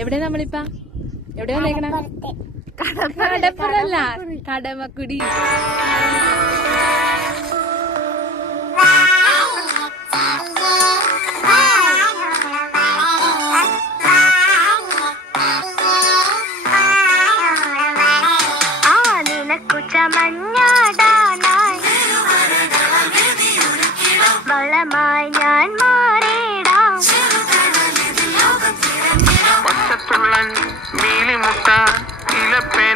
എവിടെ നമ്മളിപ്പ എവിടെയാ വന്നേക്കണ? കടപ്പുറല്ല, കടമക്കുടി. വളമായി ഞാൻ മാറിയിടാം. പച്ചത്തുള്ളൻ, നീലിമുട്ട, ഇലപ്പേൻ